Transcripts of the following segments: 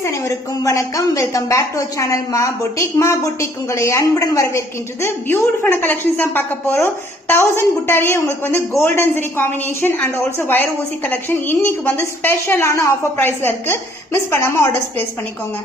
Friends அனைவருக்கும் வணக்கம். Welcome back to our channel Maa boutique. Maa boutique உங்களை அன்புடன் வரவேற்கின்றது. பியூட்டிஃபுல்லான கலெக்ஷன்ஸ் தான் பார்க்க போறோம். 1000 புட்டாரியே உங்களுக்கு வந்து golden zari combination and also wire ஊசி கலெக்ஷன் இன்னைக்கு வந்து ஸ்பெஷலான ஆஃபர் பிரைஸ்ல இருக்கு. மிஸ் பண்ணாம ஆர்டர்ஸ் பிளேஸ் பண்ணிக்கோங்க.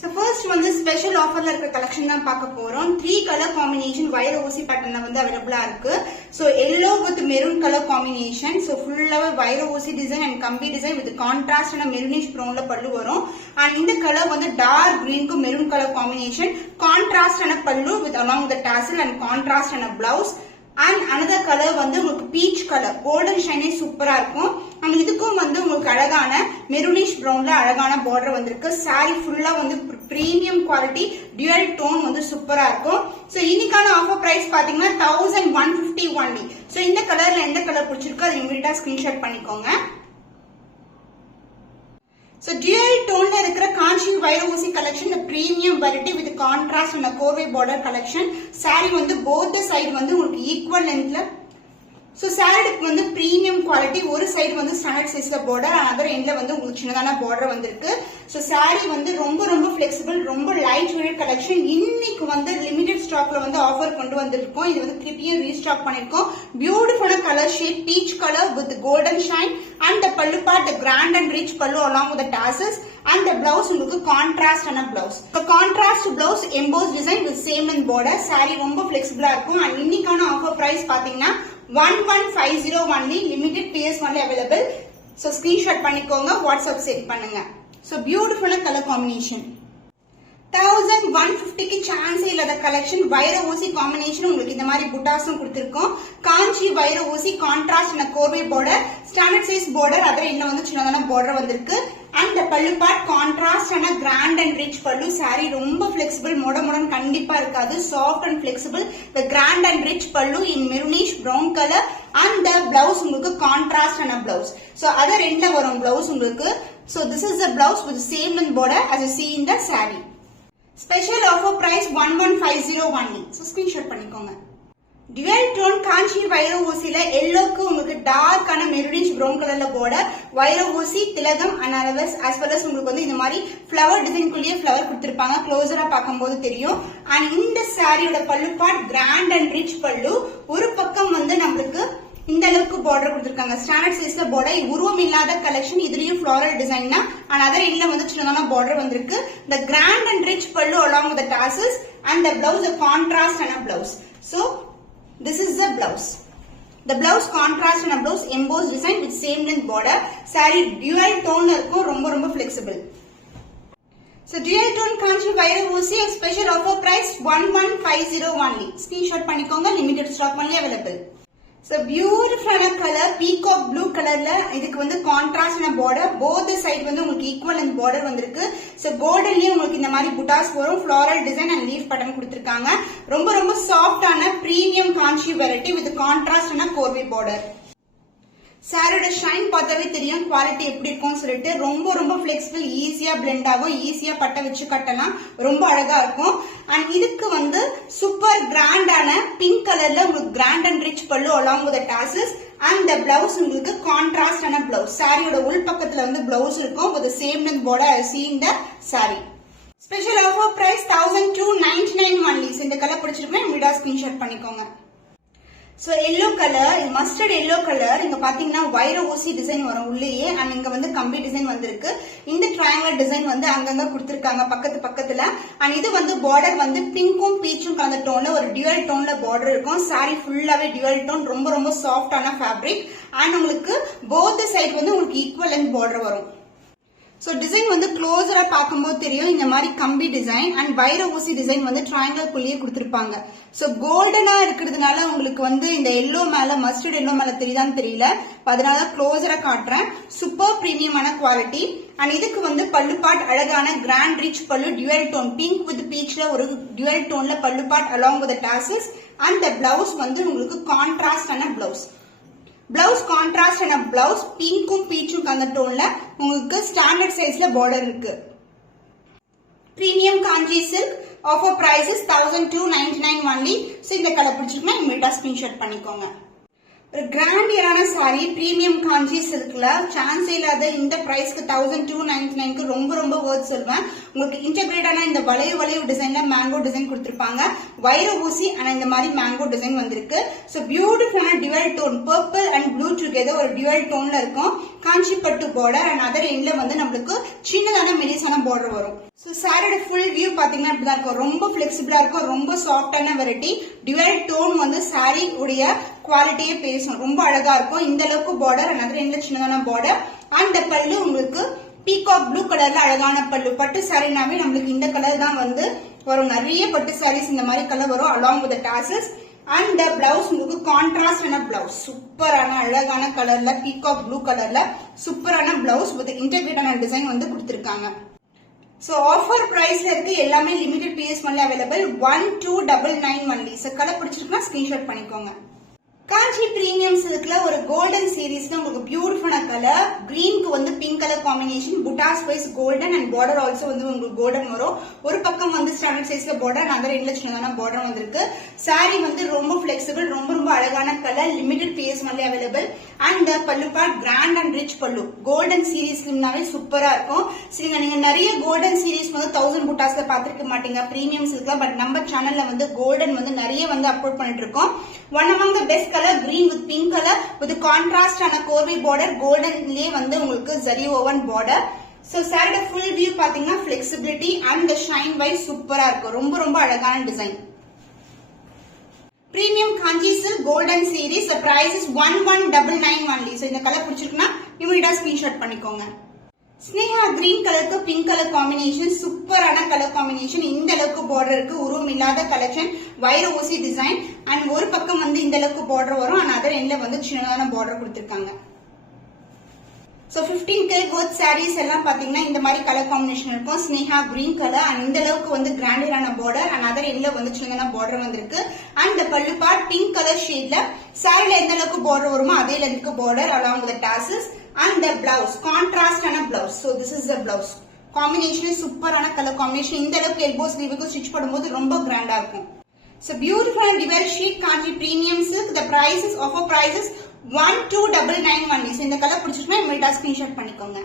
So first வந்து ஸ்பெஷல் ஆஃபர்ல இருக்க கலெக்ஷன் தான் பார்க்க போறோம். 3 கலர் காம்பினேஷன் வயர் ஊசி பேட்டர்ன்ல வந்து அவைலபிளா இருக்கு. So yellow with maroon colour combination. So ஃபுல்லாவே வயர் ஊசி டிசைன் அண்ட் கம்பி design with contrast and maroonish ப்ரௌன்ல பல்லு வரும். அண்ட் இந்த கலர் வந்து டார்க் கிரீனுக்கு maroon colour combination, contrast and pallu with along with the tassel and contrast and a blouse. And another colour வந்து உங்களுக்கு பீச் கலர் கோல்டன் ஷைனே சூப்பரா இருக்கும். அண்ட் இதுக்கும் வந்து உங்களுக்கு அழகான மெரூனிஷ் ப்ரௌன்ல அழகான பார்டர் வந்திருக்கு. சாரி ஃபுல்லா வந்து பிரீமியம் குவாலிட்டி டியூயல் டோன் வந்து சூப்பரா இருக்கும். சோ இன்னைக்கான ஆஃபர் பிரைஸ் பாத்தீங்கன்னா 1150 only. சோ இந்த கலர்ல எந்த கலர் பிடிச்சிருக்கோ அதை இமிடியேட்டா ஸ்கிரீன்ஷாட் பண்ணிக்கோங்க. So dual tone la irukra kanchi wire oosi collection the premium variety with contrast and a curvy border collection. Saree vandu both the side vandu ungalku equal length la. So saree வந்து premium quality. ஒரு side வந்து standard சைஸ்ல border, other எண்ட்ல வந்து உங்களுக்கு சின்னதான border வந்திருக்கு. So saree வந்து ரொம்ப ரொம்ப ஃபிளெக்சிபிள், ரொம்ப லைட் வெயிட் கலெக்ஷன். இன்னைக்கு வந்து லிமிடெட் ஸ்டாக்ல வந்து ஆஃபர் கொண்டு வந்திருக்கோம். இது வந்து திருப்பியும் ரீஸ்டாக் பண்ணிருக்கோம். பியூட்டிஃபுல்லான colour shade peach colour with golden shine and the pallu part the grand and rich pallu along with the tassels and the blouse உங்களுக்கு contrast ஆன blouse. So contrast blouse embossed design with same in border. saree ரொம்ப ஃபிளெக்சிபிளா இருக்கும். and இன்னைக்கான offer price பாத்தீங்கன்னா 1150 only, limited PS only available. So screenshot பண்ணிக்கோங்க, WhatsApp send பண்ணுங்க. So beautiful color combination. 1150 க்கு chance இல்லாத கலெக்ஷன். வைர ஊசி காம்பினேஷன் உங்களுக்கு இந்த மாதிரி புட்டாஸும் கொடுத்திருக்கோம். காஞ்சி வைர ஊசி கான்ட்ராஸ்ட் அண்ட் கோர்வே border, standard size border, other இன்னும் வந்து சின்னதான பார்டர் வந்திருக்கு. And the pallu part contrast and a grand and rich pallu. saree ரொம்ப flexible, மொடமொடன் கண்டிப்பா இருக்காது. soft and flexible, the grand and rich pallu in maroonish brown color and the blouse உங்களுக்கு contrast and a blouse. so other எண்ட்ல வரும் blouse உங்களுக்கு. so this is the blouse with same in border as you see in the saree. Special offer price 1150 only. So screenshot பண்ணிக்கோங்க. Dual tone காஞ்சி வைர ஊசில எல்லோக்கு உங்களுக்கு dark ஆன maroonish brown கலர்ல border, வைர ஊசி திலகம் அனாரவஸ் as well as உங்களுக்கு வந்து இந்த மாதிரி ஃப்ளவர் டிசைன் குள்ளே ஃப்ளவர் கொடுத்திருப்பாங்க. க்ளோசரா பாக்கும்போது தெரியும். and இந்த சாரியோட பல்லு பார்ட் கிராண்ட் அண்ட் ரிச் பல்லு. ஒரு பக்கம் வந்து நமக்கு இந்த அளவுக்கு பார்டர் கொடுத்திருக்காங்க. ஸ்டாண்டர்ட் சைஸ்ல பார்டர், உருவம் இல்லாத கலெக்ஷன். இதுலயும் ஃப்ளோரல் டிசைன் தான். and அதர் எண்ட்ல வந்து சின்னதான பார்டர் வந்திருக்கு. the grand and rich pallu along with the tassels and the blouse a contrast and a blouse. so this is the blouse. The blouse contrast and a blouse embossed design with same length border. saree dual tone இருக்கும், ரொம்ப ரொம்ப flexible. So dual tone காஞ்சி வைர ஊசி special offer price 1150 only. screenshot பண்ணிக்கோங்க, limited stock only available. So beautiful color peacock blue colorல இதுக்கு வந்து contrast and border, both side வந்து உங்களுக்கு equal and border வந்திருக்கு. So goldenலயே உங்களுக்கு இந்த மாதிரி புட்டாஸ் வரும். floral design and leaf pattern கொடுத்திருக்காங்க. ரொம்ப ரொம்ப soft ஆன premium Kanchi variety with contrast and curvy border. சாரியோட ஷைன் பார்த்தாலே தெரியும் குவாலிட்டி எப்படி இருக்கும்னு சொல்லிட்டு. ரொம்ப ரொம்ப ஃபிளெக்சிபிள், ஈஸியா பிளெண்ட் ஆகும், ஈஸியா பட்டை வச்சு கட்டலாம், ரொம்ப அழகா இருக்கும். அண்ட் இதுக்கு வந்து சூப்பர் கிராண்டான பிங்க் கலர்ல உங்களுக்கு கிராண்ட் அண்ட் ரிச் பல்லு along with the tassels and the blouse உங்களுக்கு கான்ட்ராஸ்ட் ஆன பிளவுஸ். சாரியோட உள் பக்கத்துல வந்து பிளவுஸ் இருக்கும் with the same length border as seen in the saree. Special offer price 1299 only. இந்த கலர் பிடிச்சிருக்குன்னா இமிடியா ஸ்கிரீன்ஷாட் பண்ணிக்கோங்க. So yellow color, mustard yellow color. இங்க பாத்தீங்கன்னா வைர ஊசி டிசைன் வரும் உள்ளேயே. and இங்க வந்து கம்பி டிசைன் வந்திருக்கு. இந்த triangle டிசைன் வந்து அங்கங்க கொடுத்திருக்காங்க பக்கத்து பக்கத்துல. and இது வந்து border வந்து பிங்க்கும் பீச்சும் கலந்த டோன்ல ஒரு dual டோன்ல border இருக்கும். saree ஃபுல்லாவே dual டோன், ரொம்ப ரொம்ப சாஃப்டான ஃபேப்ரிக். and உங்களுக்கு both side வந்து உங்களுக்கு ஈக்குவல் லென்த் border வரும். சோ டிசைன் வந்து க்ளோசரா பாக்கும்போது தெரியும் இந்த மாதிரி கம்பி டிசைன் அண்ட் வைர ஊசி டிசைன் வந்து ட்ரையாங்கிள் குள்ளேயே கொடுத்திருப்பாங்க. சோ கோல்டனா இருக்கிறதுனால உங்களுக்கு வந்து இந்த எல்லோ மேல மஸ்டர்ட் எல்லோ மேல தெரியுதான்னு தெரியல, அதனால க்ளோசரா காட்டுறேன். Super பிரீமியமான quality. அண்ட் இதுக்கு வந்து பல்லு பார்ட் அழகான கிராண்ட் ரிச் பல்லு, டியூயல் டோன் பிங்க் வித் பீச்ல ஒரு டியூயல் டோன்ல பல்லு part along with the tassels and the blouse வந்து உங்களுக்கு கான்ட்ராஸ்ட் ஆன blouse. Blouse contrast and blouse பிங்க்கும் பீச்சும் கலந்த டோன்ல உங்களுக்கு ஸ்டாண்டர்ட் சைஸ்ல பார்டர் இருக்கு. Premium Kanchi silk. Offer price 1299 only. So இந்த கலர் பிடிச்சிருக்குன்னா இமிடியா ஸ்கிரீன்ஷாட் பண்ணிக்கோங்க. ஒரு கிராண்டியரான சாரி பிரீமியம் காஞ்சி சில்க்ல சான்ஸ் இல்லாத இந்த பிரைஸ்க்கு 1299க்கு ரொம்ப ரொம்ப வர்த் சொல்வேன். உங்களுக்கு இன்டகிரேட்டான இந்த வளைவு டிசைன்ல மேங்கோ டிசைன் கொடுத்திருப்பாங்க. வைர ஊசி ஆனா இந்த மாதிரி மேங்கோ டிசைன் வந்திருக்கு. சோ பியூட்டிஃபுல்லான dual tone purple and blue together ஒரு டியூவல் டோன்ல இருக்கும். காஞ்சி பட்டு பார்டர் அண்ட் அதர் எண்ட்ல வந்து நம்மளுக்கு சின்னதான மெலிசான பார்டர் வரும். சோ சாரியோட ஃபுல் வியூ பாத்தீங்கன்னா இப்படிதான் இருக்கும். ரொம்ப பிளெக்சிபிளா இருக்கும். ரொம்ப சாஃப்டான வெரைட்டி. டியூவல் டோன் வந்து சாரி உடைய குவாலிட்டியே பேசும். ரொம்ப அழகா இருக்கும். இந்த அளவுக்கு பார்டர் அண்ட் அதர் எண்ட்ல சின்னதான பார்டர் அந்த பல்லு உங்களுக்கு பீகாக் ப்ளூ கலர்ல அழகான பல்லு. பட்டு சாரினாவே நம்மளுக்கு இந்த கலர் தான் வந்து வரும். நிறைய பட்டு சாரீஸ் இந்த மாதிரி கலர் வரும் along with tassels. And blouse உங்களுக்கு கான்ட்ராஸ்டான பிளவுஸ் சூப்பரான அழகான கலர்ல பீகாக் ப்ளூ கலர்ல சூப்பரான பிளவுஸ் வித் இன்டகிரேட்டான டிசைன் வந்து கொடுத்திருக்காங்க. சோ ஆஃபர் பிரைஸ்ல இருக்கு. எல்லாமே limited piece only available. 1299 only. So colour பிடிச்சிருக்குன்னா ஸ்கிரீன்ஷாட் பண்ணிக்கோங்க. காஞ்சி பிரீமியம் சில்க்ல ஒரு கோல்டன் சீரீஸ்ல உங்களுக்கு பியூட்டிஃபுல்லான கலர். கிரீனுக்கு வந்து pink colour combination. Buttas wise golden and border also வந்து உங்களுக்கு கோல்டன் வரும். ஒரு பக்கம் வந்து ஸ்டாண்டர்ட் சைஸ்ல பார்டர் அதர் எண்ட்ல சின்னதான பார்டர் வந்திருக்கு. சாரி வந்து ரொம்ப பிளெக்சிபிள். ரொம்ப அழகான colour. Limited piece only available. And pallu part grand and rich pallu. Golden சீரீஸ்னாவே சூப்பரா இருக்கும். சரிங்க, நீங்க நிறைய கோல்டன் சீரீஸ் வந்து 1000 புட்டாஸ்ல பாத்திருக்க மாட்டீங்க பிரீமியம் சில்க்ல. பட் நம்ம சேனல்ல வந்து கோல்டன் வந்து நிறைய வந்து அப்லோட் பண்ணிட்டு இருக்கோம். One among the best colour green with pink colour with contrast ஆன கோர்வை பார்டர். கோல்டன்லயே வந்து உங்களுக்கு ஜரி ஓவன் பார்டர். சோ சாரியோட ஃபுல் வியூ பாத்தீங்கன்னா பிளெக்சிபிலிட்டி அண்ட் ஷைன் வைஸ் சூப்பரா இருக்கும். ரொம்ப அழகான design. Premium Kanchi silk golden series. Price is 1199 only. So இந்த கலர் பிடிச்சிருக்குன்னா இமீடியட்டா ஸ்கிரீன்ஷாட் பண்ணிக்கோங்க. ஸ்னேகா கிரீன் கலருக்கு பிங்க் கலர் காம்பினேஷன் சூப்பரான கலர் காம்பினேஷன். இந்த அளவுக்கு பார்டர் இருக்கு. உருவம் இல்லாத கலெக்ஷன். வைர ஊசி டிசைன் அண்ட் ஒரு பக்கம் வந்து இந்த அளவுக்கு பார்டர் வரும் அண்ட் அதர் எண்ட்ல வந்து சின்னதான பார்டர் கொடுத்திருக்காங்க. சோ 15K worth sarees எல்லாம் பாத்தீங்கன்னா இந்த மாதிரி கலர் காம்பினேஷன் இருக்கும். ஸ்னேகா கிரீன் கலர் அண்ட் இந்த அளவுக்கு வந்து கிராண்டியரான பார்டர் அண்ட் அதர் எண்ட்ல வந்து சின்னதான பார்டர் வந்திருக்கு. And pallu part pink colour ஷேட்ல சாரில எந்த அளவுக்கு பார்டர் வருமோ அதே லென்த்க்கு border along with tassels. And the blouse, contrast and a blouse. So this is the blouse. Combination சூப்பரான கலர் காம்பினேஷன். இந்த அளவுக்கு எல்போ ஸ்லீவுக்கு ஸ்டிச் பண்ணும்போது ரொம்ப கிராண்டா இருக்கும். So beautiful and diverse sheet Kanchi premium silk. The prices offer prices 1299 only. So இந்த colour பிடிச்சிருந்தா இமிடியேட்டா screenshot பண்ணிக்கோங்க.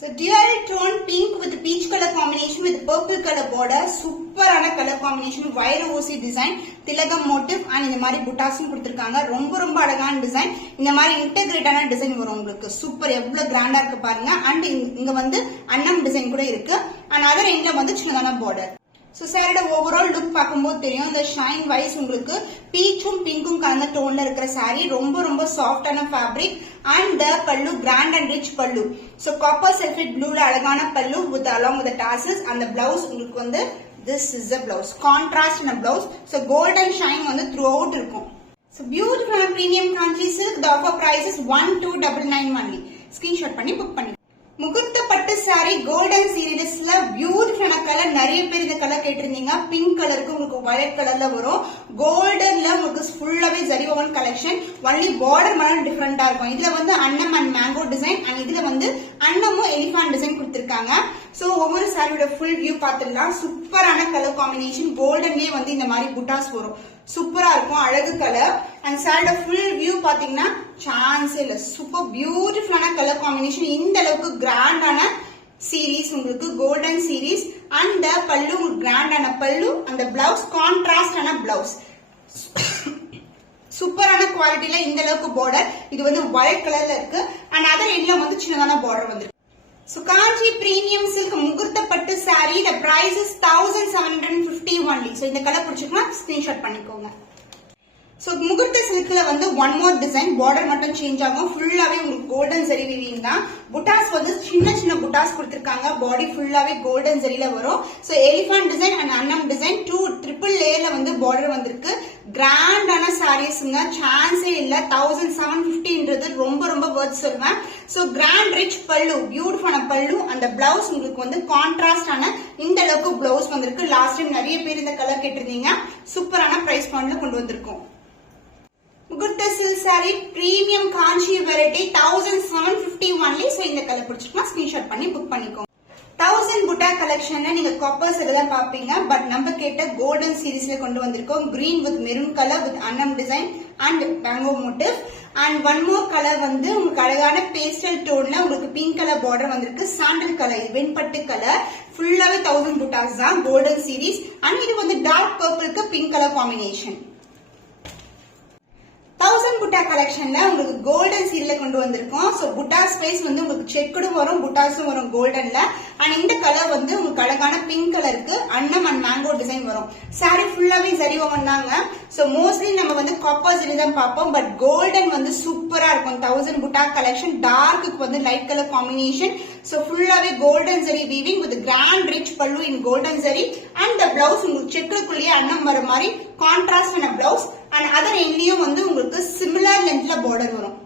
So dual tone pink with peach color combination with purple color border. சூப்பரான கலர் காம்பினேஷன். வைர ஊசி டிசைன் திலகம் motive and இந்த மாதிரி புட்டாஸும் கொடுத்திருக்காங்க. ரொம்ப அழகான டிசைன். இந்த மாதிரி இன்டகிரேட்டான டிசைன் வரும் உங்களுக்கு. சூப்பர் எவ்வளவு கிராண்டா இருக்கு பாருங்க. அண்ட் இங்க வந்து அன்னம் டிசைன் கூட இருக்கு அண்ட் அதர் எண்ட்ல வந்து சின்னதான பார்டர். சோ சாரியோட ஓவரால் லுக் பார்க்கும்போது தெரியும். இந்த ஷைன் வைஸ் உங்களுக்கு பீச்சும் பிங்க்கும் கலந்த டோன்ல இருக்கிற சாரி. ரொம்ப சாஃப்டான ஃபேப்ரிக் அண்ட் பல்லு கிராண்ட் அண்ட் ரிச் பல்லு. சோ காப்பர் சல்ஃபேட் ப்ளூல அழகான பல்லு வித் அலாங் வித் டாசல்ஸ். அந்த பிளவுஸ் உங்களுக்கு வந்து this is the blouse. Contrast in a blouse. So golden shine வந்து throughout இருக்கும். So beautiful and premium Kanchi silk. The offer price is 1299 only. Screenshot பண்ணி book பண்ணி. முகூர்த்த பட்டு சாரி கோல்டன் சீரீஸ்ல பியூட்டிஃபுல்லான கலர். நிறைய பேர் இந்த கலர் கேட்டிருந்தீங்க. பிங்க் கலருக்கு உங்களுக்கு வயலட் கலர்ல வரும். கோல்டன்ல உங்களுக்கு ஃபுல்லாவே zari woven collection. Only border மட்டும் டிஃபரெண்டா இருக்கும். இதுல வந்து அன்னம் அண்ட் மேங்கோ டிசைன் அண்ட் இதுல வந்து அன்னமும் எலிஃபான் டிசைன் கொடுத்திருக்காங்க. சோ ஒவ்வொரு சாரியோட ஃபுல் வியூ பார்த்துடலாம். சூப்பரான கலர் காம்பினேஷன். கோல்டன்லயே வந்து இந்த மாதிரி புட்டாஸ் வரும். சூப்பரா இருக்கும். அழகு கலர் அண்ட் சாரியோட ஃபுல் வியூ பாத்தீங்கன்னா சான்ஸே இல்ல. சூப்பர் பியூட்டிஃபுல்லான கலர் காம்பினேஷன். இந்த அளவுக்கு கிராண்டான சீரீஸ் உங்களுக்கு கோல்டன் சீரீஸ் அண்ட் பல்லு கிராண்டான பல்லு. அந்த பிளவுஸ் கான்ட்ராஸ்டான பிளவுஸ். சூப்பரான குவாலிட்டியில இந்த அளவுக்கு பார்டர். இது வந்து ஒயிட் கலர்ல இருக்கு அண்ட் அதர் எண்ட்ல வந்து சின்னதான பார்டர் வந்து. So Kanchi premium silk முகூர்த்த பட்டு saree. The price is 1750 only. So இந்த கலர் பிடிச்சிருக்குன்னா ஸ்கிரீன்ஷாட் பண்ணிக்கோங்க. So முகூர்த்த சில்க்ல வந்து ஒன் மோர் டிசைன். பார்டர் மட்டும் சேஞ்ச் ஆகும். ஃபுல்லாவே உங்களுக்கு கோல்டன் ஜரி வீவிங் தான். புட்டாஸ் வந்து சின்ன புட்டாஸ் கொடுத்திருக்காங்க. பாடி ஃபுல்லாவே கோல்டன் ஜரியில வரும். சோ எலிஃபண்ட் டிசைன் அண்ட் அன்னம் டிசைன் 2 ட்ரிபிள் லேயர்ல வந்து பார்டர் வந்திருக்கு. கிராண்டான சாரீஸ்ங்க. சான்ஸே இல்ல. 1750ன்றது ரொம்ப வர்த் சொல்வேன். சோ கிராண்ட் ரிச் பல்லு. பியூட்டிஃபுல்லான பல்லு. அந்த பிளவுஸ் உங்களுக்கு வந்து கான்ட்ராஸ்ட் ஆன இந்த அளவுக்கு பிளவுஸ் வந்திருக்கு. லாஸ்ட் டைம் நிறைய பேர் இந்த கலர் கேட்டிருந்தீங்க. சூப்பரான பிரைஸ் பாயிண்ட்ல கொண்டு வந்திருக்கோம். முகூர்த்த சில்க் சாரி பிரீமியம் காஞ்சி வெரைட்டி 1750 only. சோ இந்த கலர் பிடிச்சிருக்கா ஸ்கிரீன்ஷாட் பண்ணி புக் பண்ணிக்கோங்க. 1000 புட்டா கலெக்ஷன்ல நீங்க காப்பர்ஸ் எல்லாம் பாப்பீங்க. பட் நம்ம கேட்ட கோல்டன் சீரீஸ்ல கொண்டு வந்திருக்கோம். Green with maroon colour with அன்னம் design and mango motif and one more colour வந்து உங்களுக்கு அழகான பேஸ்டல் டோன்ல உங்களுக்கு பிங்க் கலர் பார்டர் வந்திருக்கு. சாண்டல் கலர், வெண்பட்டு கலர், ஃபுல்லாவே 1000 புட்டாஸ் தான், கோல்டன் சீரீஸ். அண்ட் இது வந்து டார்க் பர்பிளுக்கு பிங்க் கலர் காம்பினேஷன். 1000 புட்டா கலெக்ஷன்ல உங்களுக்கு கோல்டன் சீரியல கொண்டு வந்திருக்கோம். சோ புட்டாஸ் வைஸ் வந்து உங்களுக்கு செக்குடும் வரும், புட்டாஸும் வரும் கோல்டன்ல. அண்ட் இந்த கலர் வந்து உங்களுக்கு அழகான பிங்க் கலருக்கு அன்னம் அண்ட் மேங்கோ டிசைன் வரும். சாரி ஃபுல்லாவே ஜரி ஓவன் தாங்க. சோ மோஸ்ட்லி நம்ம வந்து காப்பர் ஜரி தான் பார்ப்போம், பட் கோல்டன் வந்து சூப்பரா இருக்கும். 1000 புட்டா கலெக்ஷன் டார்க்கு வந்து லைட் கலர் காம்பினேஷன். சோ ஃபுல்லாவே golden zari weaving with grand rich pallu in golden zari. And the blouse உங்களுக்கு செக்குக்குள்ளேயே அன்னம் வர மாதிரி கான்ட்ராஸ்ட் பண்ண பிளவுஸ். அண்ட் அதர் எண்ட்லயும் வந்து உங்களுக்கு சிமிலர் லென்த்ல பார்டர் வரும்.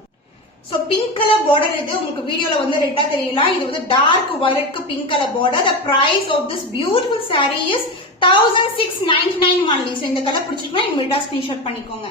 சோ பிங்க் கலர் பார்டர் இது உங்களுக்கு வீடியோல வந்து ரெட்டா தெரியலாம். இது வந்து டார்க் வயலட்க்கு pink colour border. The price of this beautiful saree is 1699 only. So இந்த கலர் பிடிச்சிருக்கா இமிடியேட்டா ஸ்கிரீன்ஷாட் பண்ணிக்கோங்க.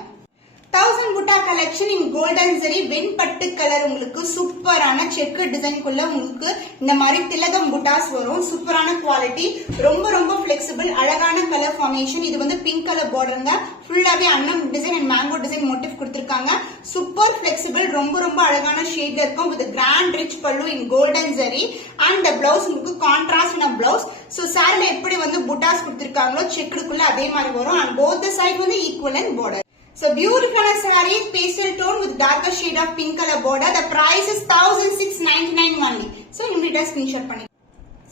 1000 butta collection in golden zari வெண்பட்டு கலர் உங்களுக்கு சூப்பரான செக்கு டிசைன்குள்ள உங்களுக்கு இந்த மாதிரி திலகம் புட்டாஸ் வரும். சூப்பரான குவாலிட்டி, ரொம்ப ரொம்ப பிளெக்சிபிள், அழகான கலர் ஃபார்மேஷன். இது வந்து பிங்க் கலர் பார்டருங்க. ஃபுல்லாவே அன்னம் design and mango design motif கொடுத்திருக்காங்க. சூப்பர் பிளெக்சிபிள், ரொம்ப ரொம்ப அழகான ஷேட்ல இருக்கும் with grand rich pallu in golden zari. And the blouse உங்களுக்கு கான்ட்ராஸ்ட் பிளவுஸ். சோ சாரில எப்படி வந்து புட்டாஸ் கொடுத்திருக்காங்களோ செக்குக்குள்ள அதே மாதிரி வரும். அண்ட் போத் சைட் வந்து equivalent border. So beautiful saree, pastel tone with darker shade of pink color border. The price is 1699 only. So immediate screenshot பண்ணி.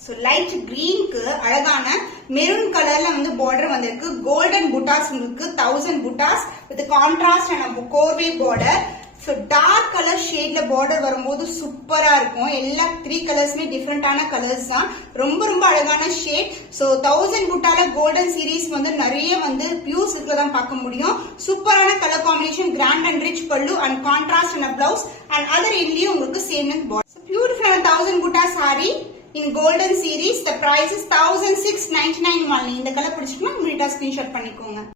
So light green க்கு அழகான மெரூன் கலர்ல வந்து border வந்திருக்கு. golden புட்டாஸ் உங்களுக்கு 1000 புட்டாஸ் with contrast and கோர்வே border. So dark color shadeல border வரும்போது சூப்பரா இருக்கும். எல்லா 3 கலர்ஸ்மே டிஃபரெண்டான கலர்ஸ் தான், ரொம்ப ரொம்ப அழகான ஷேட். So 1000 புட்டால கோல்டன் சீரீஸ் வந்து நிறைய வந்து பியூர் சில்க்ல தான் பார்க்க முடியும். சூப்பரான colour combination, grand and rich pallu and contrast and blouse. And other எண்ட்லயும் உங்களுக்கு same length border. So beautiful 1000 புட்டா saree in golden series. The price is 1699 only. இந்த கலர் பிடிச்சிருக்குன்னா இமிடியேட்டா ஸ்கிரீன்ஷாட் பண்ணிக்கோங்க.